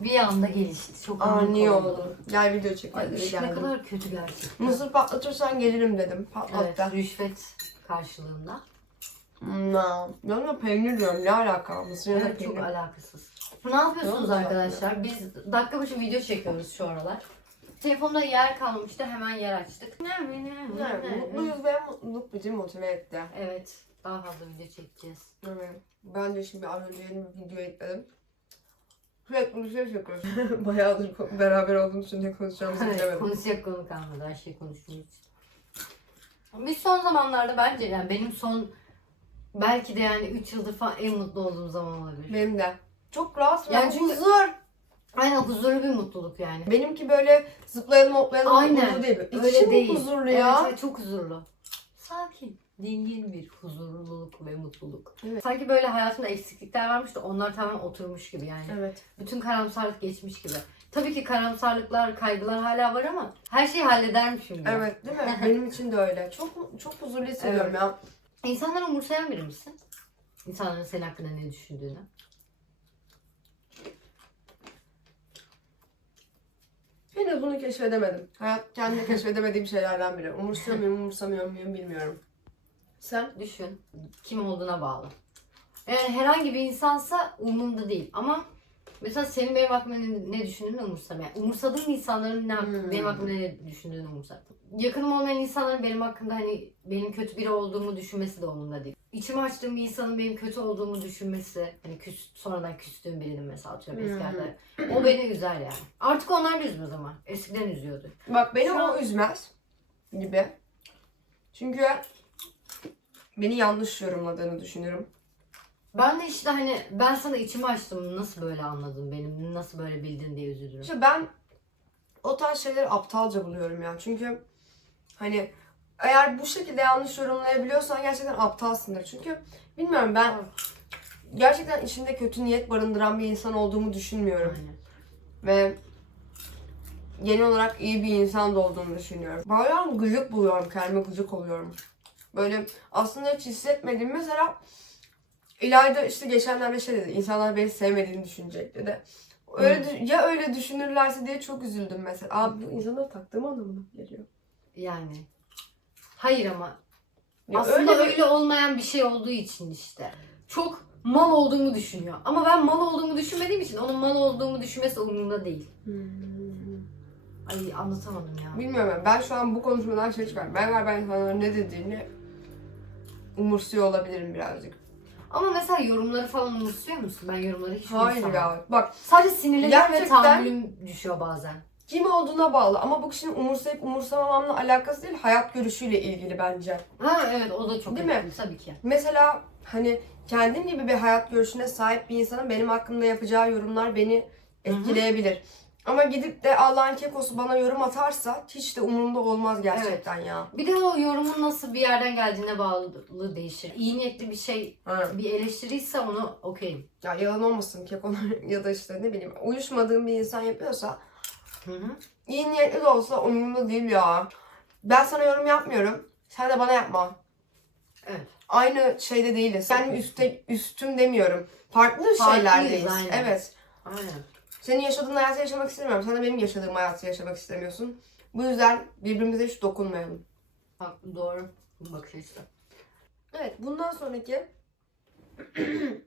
Bir anda gelişti. Çok Ani oldu. Gel video Ay, çekelim dedi ne geldim. kadar kötü gerçekten. Mısır patlatırsan gelirim dedim. Evet, Patlattı. rüşvet karşılığında. Hmm, Yanına peynir diyorum. Ne alaka? Mısır Evet, çok peynir. alakasız. Ne yapıyorsunuz Yok, arkadaşlar? Biz dakika başı video çekiyoruz şu aralar. Telefonda yer kalmamıştı hemen yer açtık. Ne mi ne mi, Yani ne mi? mutluyuz ve mutluluk bizi motive etti. Evet daha fazla video çekeceğiz. Evet. Ben de şimdi az önce yeni bir video ekledim. Sürekli bir şey çekiyoruz. Bayağıdır ko- beraber olduğumuz için ne konuşacağımızı Evet, bilemedim. konuşacak konu kalmadı her şey konuştuğumuz için. Biz son zamanlarda bence yani benim son belki de yani 3 yıldır falan en mutlu olduğum zaman olabilir. Benim de. Çok rahat Yani çünkü- huzur. Aynen huzurlu bir mutluluk yani. Benimki böyle zıplayalım hoplayalım Aynen. huzurlu değil. Böyle Öyle İçim değil. huzurlu Evet, ya. evet, çok huzurlu. Dingin bir huzurluluk ve mutluluk. Evet. Sanki böyle hayatımda eksiklikler varmış da onlar tamamen oturmuş gibi yani. Evet. Bütün karamsarlık geçmiş gibi. Tabii ki karamsarlıklar, kaygılar hala var ama her şeyi halledermişim gibi. Evet değil mi? Benim için de öyle. Çok çok huzurlu hissediyorum Evet. ya. İnsanları umursayan biri misin? İnsanların senin hakkında ne düşündüğünü. Henüz bunu keşfedemedim. Hayat kendi keşfedemediğim şeylerden biri. Umursuyor muyum, umursamıyor muyum bilmiyorum. Sen? Düşün. Kim olduğuna bağlı. Yani herhangi bir insansa umurumda değil ama mesela senin benim hakkımda ne, ne düşündüğünü umursamam. Yani umursadığım insanların ne, Hmm. benim hakkımda ne düşündüğünü umursarım. Yakınım olmayan insanların benim hakkında hani benim kötü biri olduğumu düşünmesi de umurumda değil. İçimi açtığım bir insanın benim kötü olduğumu düşünmesi, hani küs, sonradan küstüğüm birinin mesela atıyorum Hmm. eskilerde. O beni üzer yani. Artık onlar da üzmüyor ama. Eskiden üzüyordu. Bak beni Şu o an- üzmez gibi. Çünkü beni yanlış yorumladığını düşünüyorum. Ben de işte hani ben sana içimi açtım nasıl böyle anladın benim nasıl böyle bildin diye üzülürüm. İşte ben o tarz şeyleri aptalca buluyorum ya. Çünkü hani eğer bu şekilde yanlış yorumlayabiliyorsan gerçekten aptalsındır. Çünkü bilmiyorum ben gerçekten içinde kötü niyet barındıran bir insan olduğumu düşünmüyorum. Aynen. Ve genel olarak iyi bir insan da olduğunu düşünüyorum. Bazen gıcık buluyorum, kendime gıcık oluyorum. Böyle aslında hiç hissetmediğim mesela İlayda işte geçenlerde şey dedi, insanlar beni sevmediğini düşünecek dedi. Öyle dü- ya öyle düşünürlerse diye çok üzüldüm mesela. Abi bu insanlar taktığım anlamına geliyor. Yani. Hayır ama Ya aslında öyle öyle, olmayan bir şey olduğu için işte. Çok mal olduğumu düşünüyor. Ama ben mal olduğumu düşünmediğim için onun mal olduğumu düşünmesi umurumda değil. Hmm. Ay anlatamadım ya. Bilmiyorum ben. Ben şu an bu konuşmadan şey çıkarım. Ben galiba insanların ne dediğini umursuyor olabilirim birazcık. Ama mesela yorumları falan umursuyor musun? Ben yorumları hiç Hayır umursamam. ya. Bak Sadece sinirleniyorum ve Gerçekten- tahammülüm düşüyor bazen. kim olduğuna bağlı ama bu kişinin umursayıp umursamamamla alakası değil hayat görüşüyle ilgili bence. Ha evet o da çok Değil mi? etkili tabii ki. Mesela hani kendim gibi bir hayat görüşüne sahip bir insanın benim hakkımda yapacağı yorumlar beni etkileyebilir. Ama gidip de Allah'ın kekosu bana yorum atarsa hiç de umurumda olmaz gerçekten ya. Bir de o yorumun nasıl bir yerden geldiğine bağlı değişir. İyi niyetli bir şey, Ha. bir eleştiriyse onu okeyim. Ya yalan olmasın kekolar ya da işte ne bileyim uyuşmadığım bir insan yapıyorsa Hı hı. iyi niyetli de olsa umurumda değil ya. Ben sana yorum yapmıyorum. Sen de bana yapma. Evet. Aynı şeyde değiliz. Yani üstte, üstüm demiyorum. Farklı Farklıyız, şeylerdeyiz. aynen. Evet. Aynen. Senin yaşadığın hayatı yaşamak istemiyorum. Sen de benim yaşadığım hayatı yaşamak istemiyorsun. Bu yüzden birbirimize hiç dokunmayalım. Haklı doğru. Bakış açısı. Evet, bundan sonraki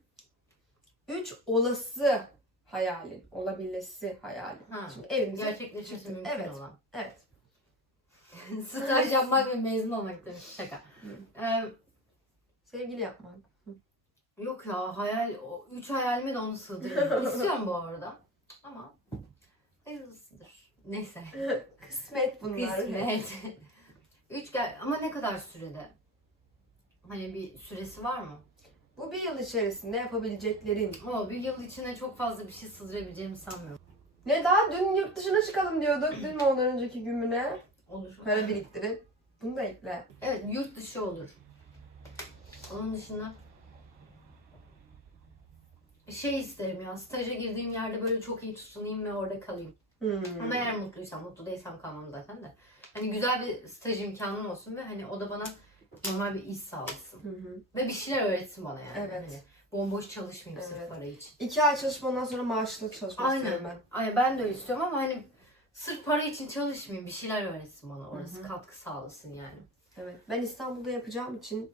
üç olası hayalin, olabilesi hayalin. Ha. Şimdi evimize Gerçekleşmesi mümkün Evet, olan. evet. Staj yapmak ve mezun olmak demiş. Şaka. Ee, Sevgili yapmak. yok ya hayal, o üç hayalime de onu sığdırıyorum. İstiyorum bu arada. Ama hayırlısıdır. Neyse. Kısmet bunlar. Kısmet. üç gel ama ne kadar sürede? Hani bir süresi var mı? Bu bir yıl içerisinde yapabileceklerin. Ama bir yıl içine çok fazla bir şey sığdırabileceğimi sanmıyorum. Ne daha dün yurt dışına çıkalım diyorduk. Dün mü ondan önceki gün mü ne? Olur. Para biriktirip. Bunu da ekle. Evet yurt dışı olur. Onun dışında şey isterim ya staja girdiğim yerde böyle çok iyi tutunayım ve orada kalayım. Hmm. Ama eğer mutluysam, mutlu değilsem kalmam zaten de. Hani güzel bir staj imkanım olsun ve hani o da bana normal bir iş sağlasın. Hı hı. Ve bir şeyler öğretsin bana yani. Evet. Hani bomboş çalışmayayım sırf Evet. para için. İki ay çalışmadan sonra maaşlı çalışmak Aynen. istiyorum ben. Ay ben de öyle istiyorum ama hani sırf para için çalışmayayım. Bir şeyler öğretsin bana. Orası Hı hı. katkı sağlasın yani. Evet. Ben İstanbul'da yapacağım için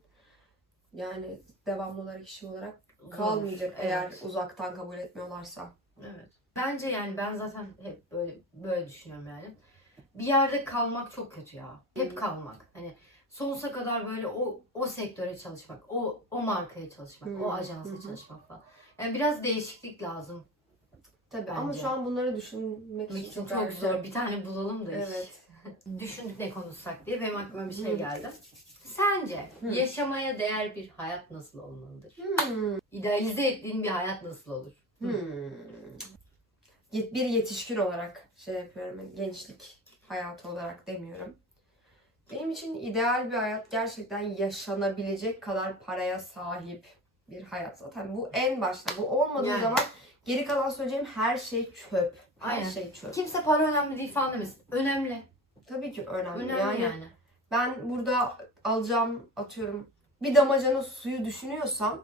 yani devamlı olarak işim olarak Kalmayacak eğer Evet. uzaktan kabul etmiyorlarsa. Evet. Bence yani ben zaten hep böyle böyle düşünüyorum yani. Bir yerde kalmak çok kötü ya. Hep kalmak. Hani sonsuza kadar böyle o o sektöre çalışmak, o o markaya çalışmak, o ajansa çalışmak falan. Yani biraz değişiklik lazım. Tabii ama Bence. şu an bunları düşünmek Için için çok zor. Bir tane bulalım da. Evet. Düşündük ne konuşsak diye benim aklıma bir şey geldi. Sence Hı. yaşamaya değer bir hayat nasıl olmalıdır? Hmm. İdealize ettiğin bir hayat nasıl olur? Hmm. Bir yetişkin olarak şey yapıyorum. yani gençlik hayatı olarak demiyorum. Benim için ideal bir hayat gerçekten yaşanabilecek kadar paraya sahip bir hayat. Zaten bu en başta. Bu olmadığı Yani. zaman geri kalan söyleyeceğim her şey çöp. Her Aynen. şey çöp. Kimse para önemli değil falan demesin. Önemli. Tabii ki önemli. Önemli yani, yani. ben burada alacağım atıyorum bir damacana suyu düşünüyorsam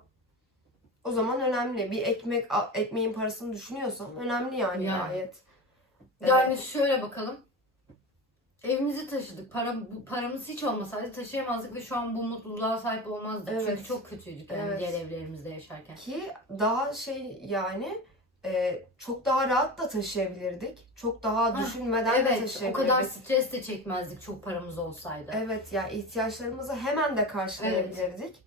o zaman önemli. Bir ekmek ekmeğin parasını düşünüyorsam önemli yani, Yani. gayet. Yani şöyle bakalım. Evimizi taşıdık. Para, paramız hiç olmasaydı taşıyamazdık ve şu an bu mutluluğa sahip olmazdık. Evet. Çünkü çok kötüydük yani Evet. diğer evlerimizde yaşarken. Ki daha şey yani e, çok daha rahat da taşıyabilirdik. Çok daha Hah, düşünmeden de Evet, o taşıyabilirdik. kadar stres de çekmezdik çok paramız olsaydı. Evet ya ihtiyaçlarımızı hemen de karşılayabilirdik.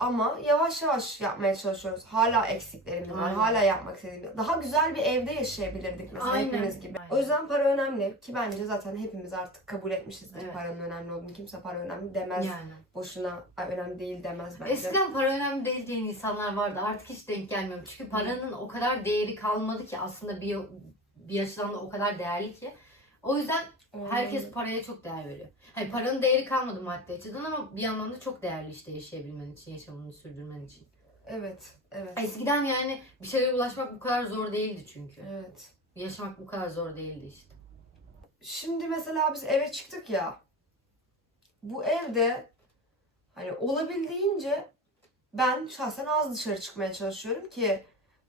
Ama yavaş yavaş yapmaya çalışıyoruz. Hala eksiklerimiz var. Hala yapmak istediğimiz. Daha güzel bir evde yaşayabilirdik mesela Aynen. hepimiz gibi. Aynen. O yüzden para önemli ki bence zaten hepimiz artık kabul etmişizdir Evet. paranın önemli olduğunu. Kimse para önemli demez. Yani. Boşuna "Ay, önemli değil demez bence. Eskiden para önemli değil diyen insanlar vardı. Artık hiç denk gelmiyorum. Çünkü paranın o kadar değeri kalmadı ki aslında bir bir açıdan da o kadar değerli ki. O yüzden herkes paraya çok değer veriyor. Hani paranın değeri kalmadı maddi açıdan ama bir yandan da çok değerli işte yaşayabilmen için, yaşamını sürdürmen için. Evet, evet. Eskiden yani bir şeylere ulaşmak bu kadar zor değildi çünkü. Evet. Yaşamak bu kadar zor değildi işte. Şimdi mesela biz eve çıktık ya. Bu evde hani olabildiğince ben şahsen az dışarı çıkmaya çalışıyorum ki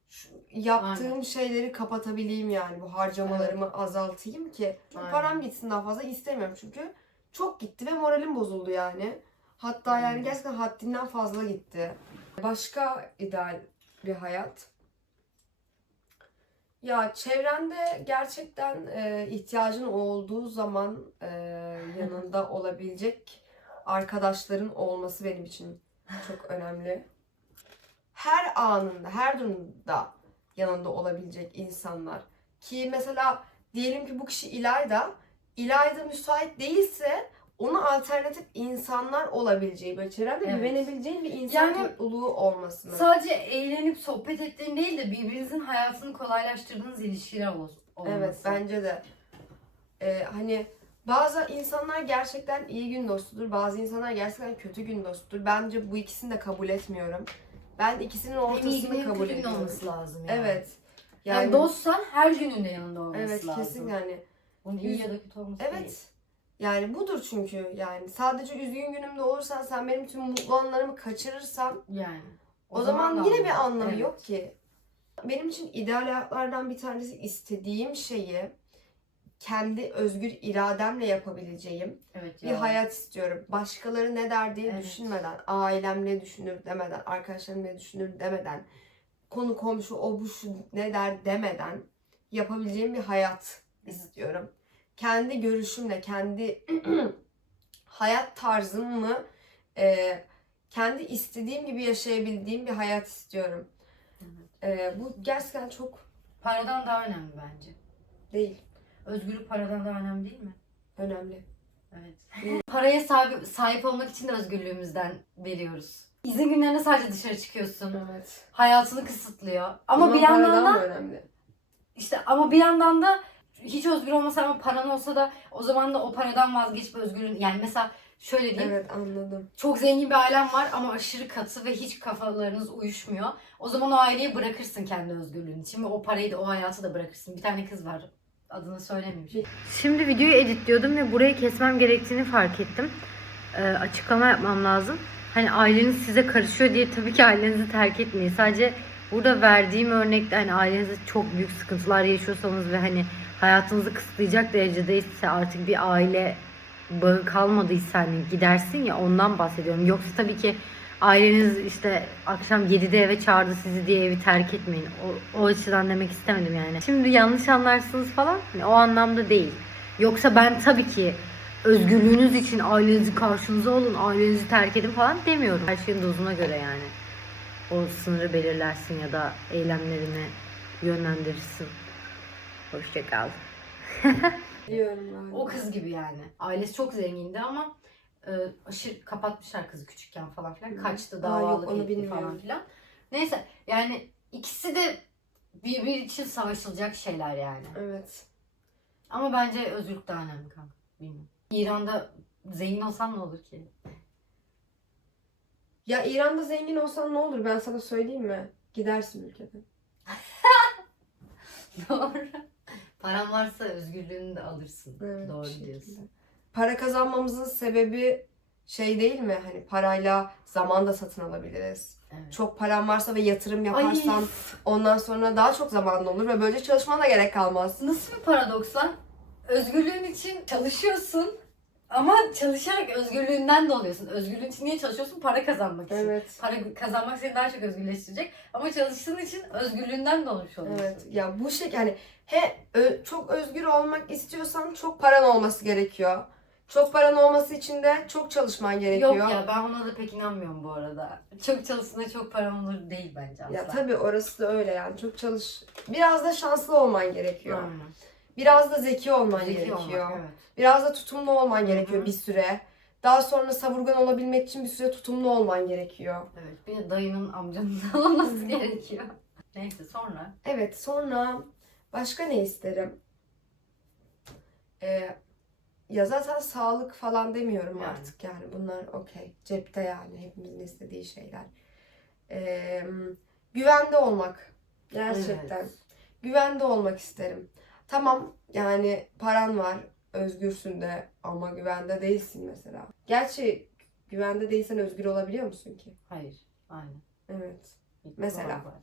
şu yaptığım Aynen. şeyleri kapatabileyim yani bu harcamalarımı azaltayım ki. Aynen. param gitsin daha fazla istemiyorum çünkü çok gitti ve moralim bozuldu yani. Hatta yani Aynen. gerçekten haddinden fazla gitti. Başka ideal bir hayat. Ya çevrende gerçekten e, ihtiyacın olduğu zaman e, yanında olabilecek arkadaşların olması benim için çok önemli. Her anında, her durumda yanında olabilecek insanlar. Ki mesela diyelim ki bu kişi İlayda, İlayda müsait değilse ona alternatif insanlar olabileceği, böyle çevrende Evet. güvenebileceğin bir insan Yani- topluluğu olmasını. Sadece eğlenip sohbet ettiğin değil de birbirinizin hayatını kolaylaştırdığınız ilişkiler ol- olması. Evet bence de. Ee, hani bazı insanlar gerçekten iyi gün dostudur. Bazı insanlar gerçekten kötü gün dostudur. Bence bu ikisini de kabul etmiyorum. Ben ikisinin ortasını hem kabul ediyorum. olması lazım yani. Evet. Yani, Yani, dostsan her gününde yanında olması evet lazım. kesin yani. Bunun iyi ya da kötü olması değil. Evet. Yani budur çünkü yani. Sadece üzgün günümde olursan sen benim tüm mutlu anlarımı kaçırırsan Yani. o, zaman, da yine bir anlamı- anlamı Evet. yok ki. Benim için ideal hayatlardan bir tanesi istediğim şeyi kendi özgür irademle yapabileceğim Evet bir ya. hayat istiyorum. Başkaları ne der diye Evet. düşünmeden, ailem ne düşünür demeden, arkadaşlarım ne düşünür demeden, konu komşu o bu şu ne der demeden yapabileceğim bir hayat Evet. istiyorum. Kendi görüşümle, kendi hayat tarzımı e, kendi istediğim gibi yaşayabildiğim bir hayat istiyorum. Evet. E, bu gerçekten çok Paradan daha önemli bence. değil, Özgürlük paradan daha önemli değil mi? önemli. Evet. Paraya sahip, sahip olmak için de özgürlüğümüzden veriyoruz. İzin günlerinde sadece dışarı çıkıyorsun. Evet. Hayatını kısıtlıyor. Ama Ama bir yandan da önemli. işte ama bir yandan da hiç özgür olmasa ama paran olsa da o zaman da o paradan vazgeçip özgürlüğün yani mesela şöyle diyeyim Evet anladım. çok zengin bir ailen var ama aşırı katı ve hiç kafalarınız uyuşmuyor. O zaman o aileyi bırakırsın kendi özgürlüğün için ve o parayı da o hayatı da bırakırsın. Bir tane kız var. Adını söylemeyeyim. Şimdi videoyu editliyordum ve burayı kesmem gerektiğini fark ettim. Ee, açıklama yapmam lazım. hani aileniz size karışıyor diye tabii ki ailenizi terk etmeyin. Sadece burada verdiğim örnekte hani ailenizde çok büyük sıkıntılar yaşıyorsanız ve hani hayatınızı kısıtlayacak derecedeyse artık bir aile bağı kalmadıysa hani gidersin ya ondan bahsediyorum. Yoksa tabii ki aileniz işte akşam 7'de eve çağırdı sizi diye evi terk etmeyin. O, o açıdan demek istemedim yani. Şimdi yanlış anlarsınız falan. Hani o anlamda değil. Yoksa ben tabii ki özgürlüğünüz için ailenizi karşınıza alın, ailenizi terk edin falan demiyorum. Her şeyin dozuna göre yani. O sınırı belirlersin ya da eylemlerini yönlendirirsin. Hoşçakal. Ben. O kız gibi yani. Ailesi çok zengindi ama e, aşırı kapatmışlar kızı küçükken falan filan. Kaçtı Aa, davalık yok, etti bilmiyorum. falan filan. Neyse yani ikisi de birbiri için savaşılacak şeyler yani. Evet. Ama bence özgürlük daha önemli kanka. Bilmiyorum. İran'da zengin olsan ne olur ki? Ya İran'da zengin olsan ne olur ben sana söyleyeyim mi? Gidersin ülkeden. Doğru. Paran varsa özgürlüğünü de alırsın. Evet, Doğru bir şekilde. Para kazanmamızın sebebi şey değil mi? Hani parayla zaman da satın alabiliriz. Evet. Çok paran varsa ve yatırım Ay, yaparsan ondan sonra daha çok zamanın olur ve böylece çalışmana gerek kalmaz. nasıl bir paradoks lan? Özgürlüğün için çalışıyorsun ama çalışarak özgürlüğünden de oluyorsun. Özgürlüğün için niye çalışıyorsun? Para kazanmak için. Evet. Para kazanmak seni daha çok özgürleştirecek. Ama çalıştığın için özgürlüğünden de olmuş oluyorsun. Evet. Ya bu şey yani he ö- çok özgür olmak istiyorsan çok paran olması gerekiyor. Çok paran olması için de çok çalışman gerekiyor. Yok ya ben ona da pek inanmıyorum bu arada. Çok çalıştığında çok param olur değil bence asla. Ya tabii orası da öyle yani çok çalış. Biraz da şanslı olman gerekiyor. Aynen. Biraz da zeki olman Zeki gerekiyor. olmak, evet. Biraz da tutumlu olman gerekiyor hı. bir süre. Daha sonra savurgan olabilmek için bir süre tutumlu olman gerekiyor. Evet. Bir de dayının amcanın olması gerekiyor. Neyse sonra. Evet sonra başka ne isterim? Ee, ya zaten sağlık falan demiyorum Yani. artık yani bunlar okey. Cepte yani hepimizin istediği şeyler. Ee, güvende olmak. Gerçekten. Evet. Güvende olmak isterim. Tamam yani paran var, özgürsün de ama güvende değilsin mesela. Gerçi güvende değilsen özgür olabiliyor musun ki? Hayır. Aynen. Evet. Mesela. Var, var.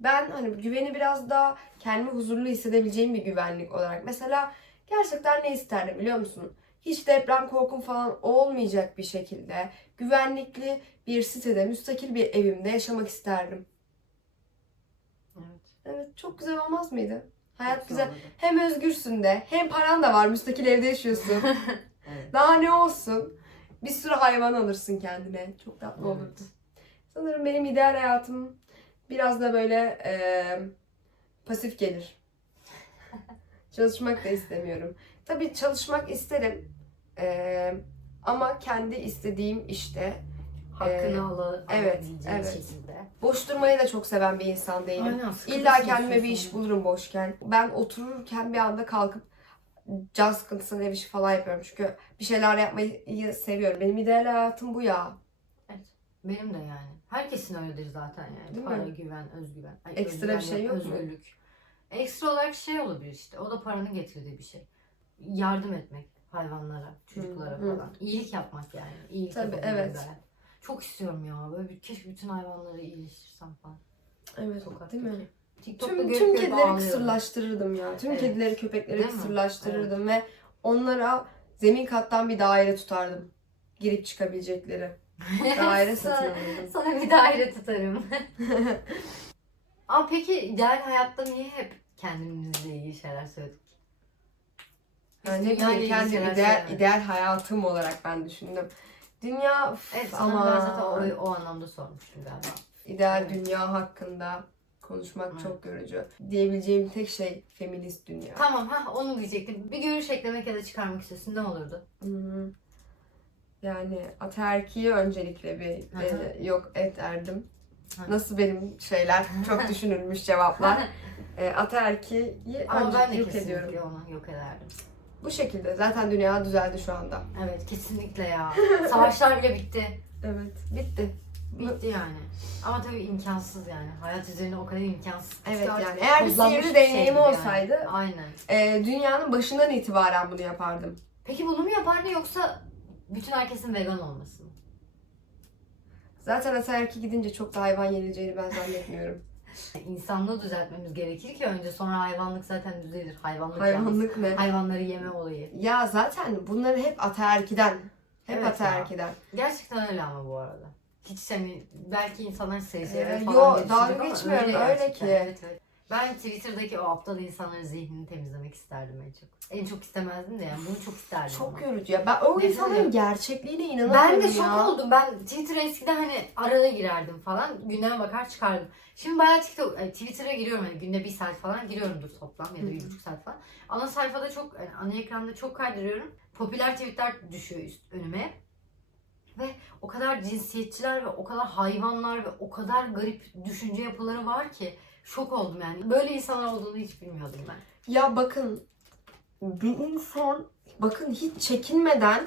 Ben hani güveni biraz daha kendimi huzurlu hissedebileceğim bir güvenlik olarak. Mesela gerçekten ne isterdim biliyor musun? Hiç deprem korkum falan olmayacak bir şekilde güvenlikli bir sitede, müstakil bir evimde yaşamak isterdim. Evet. Evet, çok güzel olmaz mıydı? Hayat Çok güzel. zorladı. Hem özgürsün de, hem paran da var, müstakil evde yaşıyorsun. Evet. Daha ne olsun? Bir sürü hayvan alırsın kendine. Çok tatlı Evet. olurdu. Sanırım benim ideal hayatım biraz da böyle eee, pasif gelir. Çalışmak da istemiyorum. Tabii çalışmak isterim. Eee, ama kendi istediğim işte. Hakkını Ee, alı, evet, evet. şekilde. Boş durmayı da çok seven bir insan değilim. Aynen, İlla kendime bir iş bulurum boşken. Ben otururken bir anda kalkıp can sıkıntısına ev işi falan yapıyorum. Çünkü bir şeyler yapmayı seviyorum. Benim ideal hayatım bu ya. Benim de yani. Herkesin öyledir zaten yani. Değil Para, mi? güven, özgüven. Ay, Ekstra bir özgüven şey yok mu? Özgürlük. Ekstra olarak şey olabilir işte. O da paranın getirdiği bir şey. Yardım etmek hayvanlara, çocuklara Hı, falan. İyilik yapmak yani. İyilik Tabii, evet. ben. Çok istiyorum ya. Böyle bir, keşke bütün hayvanları iyileştirsem falan. Evet Sokaktaki. değil mi? TikTok'ta Tüm, görüp tüm görüp kedileri ağlıyorum. kısırlaştırırdım ya. Tüm Evet. kedileri köpekleri Değil mi? kısırlaştırırdım ve onlara zemin kattan bir daire tutardım. Girip çıkabilecekleri. Daire satın Sana- alırdım. Sana bir daire tutarım. Ama peki ideal hayatta niye hep kendimizle ilgili şeyler söyledik? Yani ne bileyim kendi ideal, ideal hayatım olarak ben düşündüm. Dünya üf, Evet ama ben zaten o, o anlamda sormuştum galiba. ideal Evet. dünya hakkında konuşmak Evet. çok yorucu. Diyebileceğim tek şey feminist dünya. Tamam ha onu diyecektim. Bir görüş eklemek ya da çıkarmak istiyorsun ne olurdu? Hmm. Yani ataerkiyi öncelikle bir e, yok ederdim. Hı. Nasıl benim şeyler çok düşünülmüş cevaplar. e, ataerkiyi Ama ben de yok kesinlikle ediyorum. onu yok ederdim. Bu şekilde zaten dünya düzeldi şu anda. Evet kesinlikle ya. Savaşlar bile bitti. Evet bitti. Bitti yani. Ama tabii imkansız yani. Hayat üzerine o kadar imkansız. Evet artık yani eğer bir tozlanmış sihirli şey deneyimi gibi yani. olsaydı Aynen. e, dünyanın başından itibaren bunu yapardım. Peki bunu mu yapardı yoksa bütün herkesin vegan olması mı? Zaten ataerki gidince çok da hayvan yenileceğini ben zannetmiyorum. İnsanlığı düzeltmemiz gerekir ki önce sonra hayvanlık zaten düzelir. Hayvanlık yalnız. Hayvanlık ne? Hayvanları yeme olayı. Ya zaten bunları hep ataerkiden. Hep Evet ya. ataerkiden. Gerçekten öyle ama bu arada. Hiç hani belki insanlar SCV Ee, falan yo, diye dalga düşünecek ama geçmiyorum, öyle gerçekten. ki. Evet, evet. Ben Twitter'daki o aptal insanların zihnini temizlemek isterdim en çok. En çok istemezdim de yani bunu çok isterdim. Çok ama. yorucu ya. Ben o Nefret insanların ediyorum. gerçekliğine inanamıyorum Ben de şok ya. oldum. Ben Twitter'a eskiden hani arada girerdim falan. Gündeme bakar çıkardım. Şimdi bayağı TikTok, ay, Twitter'a giriyorum hani günde bir saat falan giriyorumdur toplam ya da bir buçuk saat falan. Ana sayfada çok, yani ana ekranda çok kaydırıyorum. Popüler tweetler düşüyor üst, önüme. Ve o kadar cinsiyetçiler ve o kadar hayvanlar ve o kadar garip düşünce yapıları var ki şok oldum yani. Böyle insanlar olduğunu hiç bilmiyordum ben. Ya bakın bir insan bakın hiç çekinmeden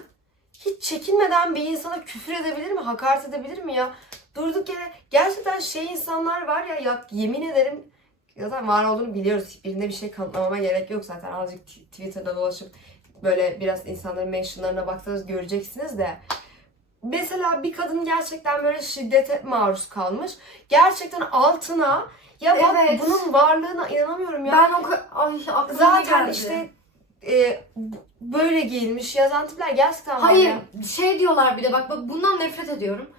hiç çekinmeden bir insana küfür edebilir mi? Hakaret edebilir mi ya? Durduk yere gerçekten şey insanlar var ya, ya yemin ederim zaten var olduğunu biliyoruz. Birinde bir şey kanıtlamama gerek yok zaten. Azıcık Twitter'da dolaşıp böyle biraz insanların mentionlarına baksanız göreceksiniz de. Mesela bir kadın gerçekten böyle şiddete maruz kalmış. Gerçekten altına ya bak Evet. bunun varlığına inanamıyorum ya. Ben o. Ay Zaten geldi? işte e, böyle giyinmiş yazan tipler gerçekten Hayır ya. şey diyorlar bir de bak, bak bundan nefret ediyorum.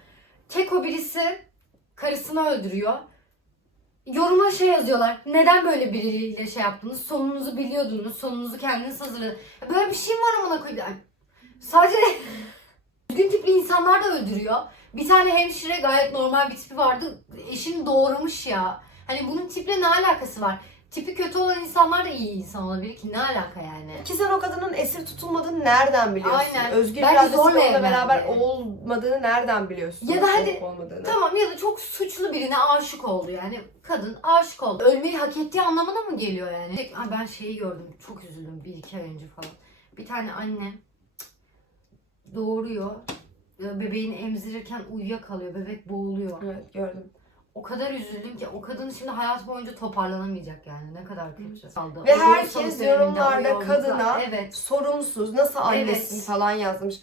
Tek o birisi karısını öldürüyor. Yoruma şey yazıyorlar. Neden böyle biriyle şey yaptınız? Sonunuzu biliyordunuz. Sonunuzu kendiniz hazırladınız. Böyle bir şey var amına koyayım? Ay, Sadece düzgün tipli insanlar da öldürüyor. Bir tane hemşire gayet normal bir tipi vardı. Eşini doğramış ya. Hani bunun tiple ne alakası var? Tipi kötü olan insanlar da iyi insan olabilir ki ne alaka yani? Ki sen o kadının esir tutulmadığını nereden biliyorsun? Aynen. Özgür Belki iradesiyle zorla onunla beraber evlendi. olmadığını nereden biliyorsun? Ya da hadi- Olup olmadığını. Tamam ya da çok suçlu birine aşık oldu yani. Kadın aşık oldu. Ölmeyi hak ettiği anlamına mı geliyor yani? Ay ben şeyi gördüm. Çok üzüldüm bir iki ay önce falan. Bir tane anne doğuruyor. Bebeğini emzirirken uyuyakalıyor. Bebek boğuluyor. Evet gördüm. O kadar üzüldüm ki o kadın şimdi hayat boyunca toparlanamayacak yani. Ne kadar kötü. Kaldı. Ve O herkes yorumlarda kadına- Evet. Sorumsuz, nasıl annesin Evet. falan yazmış.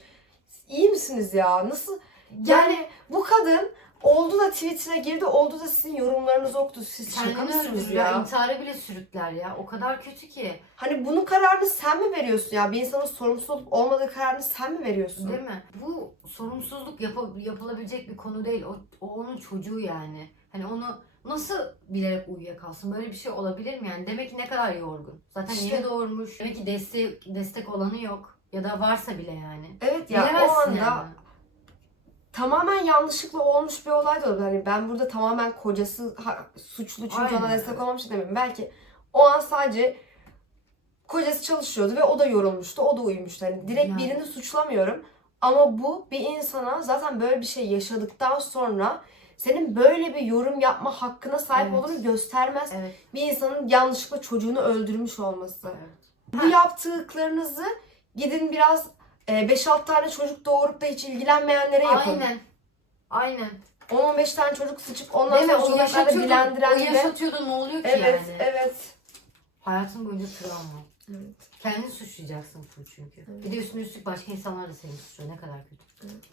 İyi misiniz ya? Nasıl? Yani Yani bu kadın oldu da Twitter'a girdi, oldu da sizin yorumlarınız yoktu. Siz şaka mısınız öldürüyor. ya? intihara bile sürükler ya. O kadar kötü ki. Hani bunun kararını sen mi veriyorsun ya? Bir insanın sorumsuz olup olmadığı kararını sen mi veriyorsun? Değil mi? Bu sorumsuzluk yapa- yapılabilecek bir konu değil. O, o onun çocuğu yani. Hani onu nasıl bilerek uyuyakalsın? Böyle bir şey olabilir mi yani? Demek ki ne kadar yorgun. Zaten İşte. yeni doğurmuş. Demek ki destek, destek olanı yok. Ya da varsa bile yani. Evet ya o Bilemezsin anda yani. tamamen yanlışlıkla olmuş bir olay da olabilir. Hani ben burada tamamen kocası ha- suçlu çünkü ona Aynen. destek olmamış demiyorum. Belki o an sadece kocası çalışıyordu ve o da yorulmuştu. O da uyumuştu. Hani direkt Yani. birini suçlamıyorum. Ama bu bir insana zaten böyle bir şey yaşadıktan sonra senin böyle bir yorum yapma hakkına sahip Evet. olduğunu göstermez. Evet. Bir insanın yanlışlıkla çocuğunu öldürmüş olması. evet. Bu yaptıklarınızı gidin biraz e, 5-6 tane çocuk doğurup da hiç ilgilenmeyenlere yapın. Aynen. Aynen. 10-15 tane çocuk sıçıp ondan sonra O o dilendiren de... yaşatıyordu ne oluyor ki Evet, yani? evet. Hayatın boyunca travma. Evet, Kendini suçlayacaksın full çünkü. Evet. Bir de üstüne üstlük başka insanlar da seni suçluyor. Ne kadar kötü. evet.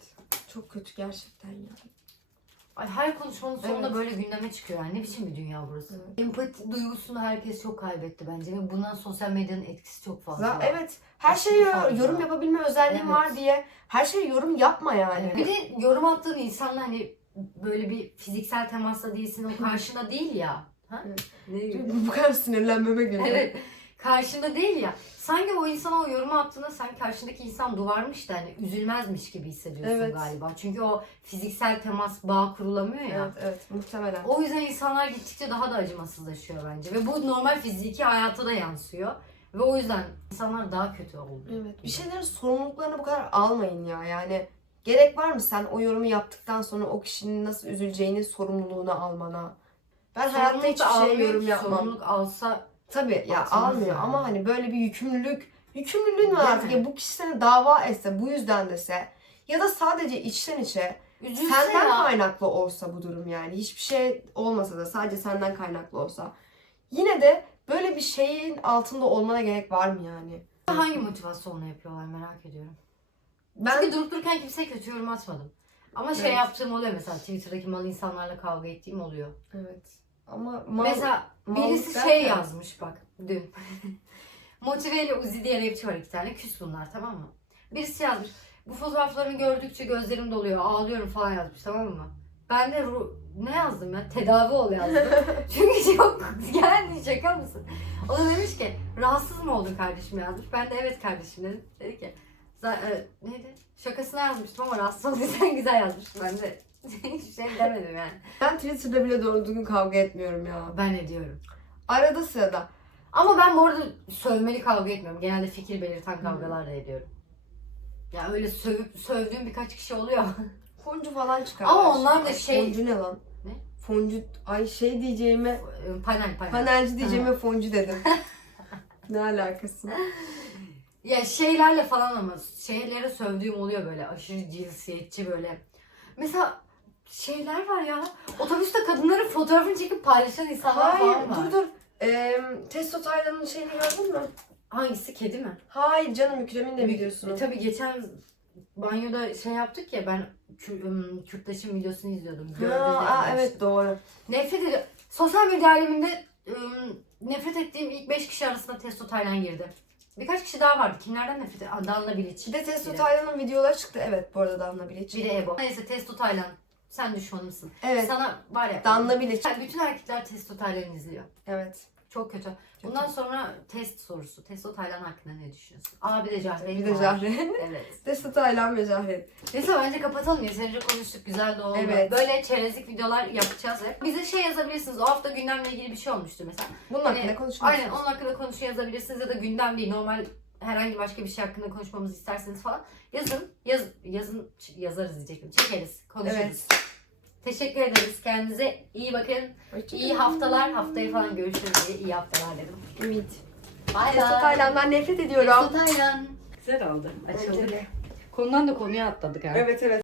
Çok kötü gerçekten ya. Ay her konuşmanın sonunda Evet. böyle gündeme çıkıyor. Yani ne biçim bir dünya burası? Evet. Empati duygusunu herkes çok kaybetti bence ve buna sosyal medyanın etkisi çok fazla. Za- evet, her Aşırı şeye fazla. yorum yapabilme özelliğim Evet. var diye her şeye yorum yapma yani. Bir de yorum attığın insanla hani böyle bir fiziksel temasla değilsin o karşında değil ya. Ha? Evet. Ne Bu kadar sinirlenmeme geliyor. Evet. Karşında değil ya. Sanki o insana o yorumu attığında sanki karşındaki insan duvarmış da hani üzülmezmiş gibi hissediyorsun Evet. galiba. Çünkü o fiziksel temas bağ kurulamıyor ya. Evet, evet, muhtemelen. O yüzden insanlar gittikçe daha da acımasızlaşıyor bence. Ve bu normal fiziki hayata da yansıyor. Ve o yüzden insanlar daha kötü oldu. Evet. Bir şeylerin sorumluluklarını bu kadar almayın ya. Yani gerek var mı sen o yorumu yaptıktan sonra o kişinin nasıl üzüleceğinin sorumluluğunu almana? Ben hayatta Sorumluluk hiçbir şey almıyor yorum ki. yapmam. Sorumluluk alsa Tabii ya almıyor yani. ama hani böyle bir yükümlülük yükümlülüğün var Değil artık. mi? Ya bu kişi seni dava etse bu yüzden dese ya da sadece içten içe üzülse senden ya. kaynaklı olsa bu durum yani hiçbir şey olmasa da sadece senden kaynaklı olsa yine de böyle bir şeyin altında olmana gerek var mı yani? Hangi motivasyonla yapıyorlar merak ediyorum. Ben Çünkü durup dururken kimseye kötü yorum atmadım. Ama şey Evet. yaptığım oluyor mesela Twitter'daki mal insanlarla kavga ettiğim oluyor. Evet. Ama mal, mesela birisi şey yazmış bak dün. Motive ile Uzi diye rapçi var iki tane. Küs bunlar tamam mı? Birisi yazmış. Bu fotoğraflarını gördükçe gözlerim doluyor. Ağlıyorum falan yazmış tamam mı? Ben de ru- ne yazdım ya? Tedavi ol yazdım. Çünkü çok yani şaka mısın? O da demiş ki rahatsız mı oldun kardeşim yazmış. Ben de evet kardeşim dedim. Dedi ki "Za- e, neydi? Şakasına yazmıştım ama rahatsız olduysan güzel yazmıştım. Ben de hiçbir şey demedim yani. Ben Twitter'da bile doğru düzgün kavga etmiyorum ya. Ben ediyorum. Arada sırada. Ama ben bu arada sövmeli kavga etmiyorum. Genelde fikir belirten kavgalar da ediyorum. Ya öyle sövüp sövdüğüm birkaç kişi oluyor. Foncu falan çıkar. Ama onlar da şey- Foncu ne lan? Ne? Foncu, ay şey diyeceğime, panel panel. panelci diyeceğime foncu dedim. ne alakası? Ya şeylerle falan ama şeylere sövdüğüm oluyor böyle aşırı cinsiyetçi böyle. Mesela şeyler var ya otobüste kadınların fotoğrafını çekip paylaşan insanlar Hayır, falan var. dur dur. Ee, Testo Taylan'ın şeyini gördün mü? Hangisi kedi mi? Hayır canım Mükremin de videosunu. E, tabii geçen banyoda şey yaptık ya ben Kü- ım, videosunu izliyordum. Ha, Gördüğünde aa, evet doğru. Nefret ediyorum. Sosyal medya aleminde ım, nefret ettiğim ilk 5 kişi arasında Testo Taylan girdi. Birkaç kişi daha vardı. Kimlerden nefret ediyorum? Danla Bilic. Bir de Testo Biri. Taylan'ın videoları çıktı. Evet bu arada Danla Bilic. Biri Ebo. Neyse Testo Taylan. Sen düşmanımsın. Evet. Sana var ya. Danla Bilic. Bütün erkekler Testo Taylan'ı izliyor. Evet. Çok kötü. Bundan sonra test sorusu. Testo Taylan hakkında ne düşünüyorsun? Aa bir de Cahreyn Bir de var. Jahren. Evet. Testo Taylan ve Jahren. Neyse bence kapatalım. Yeterince konuştuk. Güzel de oldu. Evet. Böyle çerezlik videolar yapacağız hep. Bize şey yazabilirsiniz. O hafta gündemle ilgili bir şey olmuştu mesela. Bunun Hani, hakkında konuşmak Aynen onun hakkında konuşu yazabilirsiniz ya da gündem değil. Normal herhangi başka bir şey hakkında konuşmamızı isterseniz falan yazın. Yaz, yazın yazarız diyecektim. Çekeriz. Konuşuruz. Evet. Teşekkür ederiz. Kendinize iyi bakın. Hoşçakalın. İyi haftalar. Haftaya falan görüşürüz diye iyi haftalar dedim. Ümit. Bye Testo bye. Taylan'dan nefret ediyorum. Testo Taylan. Güzel oldu. Açıldık. Konudan da konuya atladık ha. Evet evet.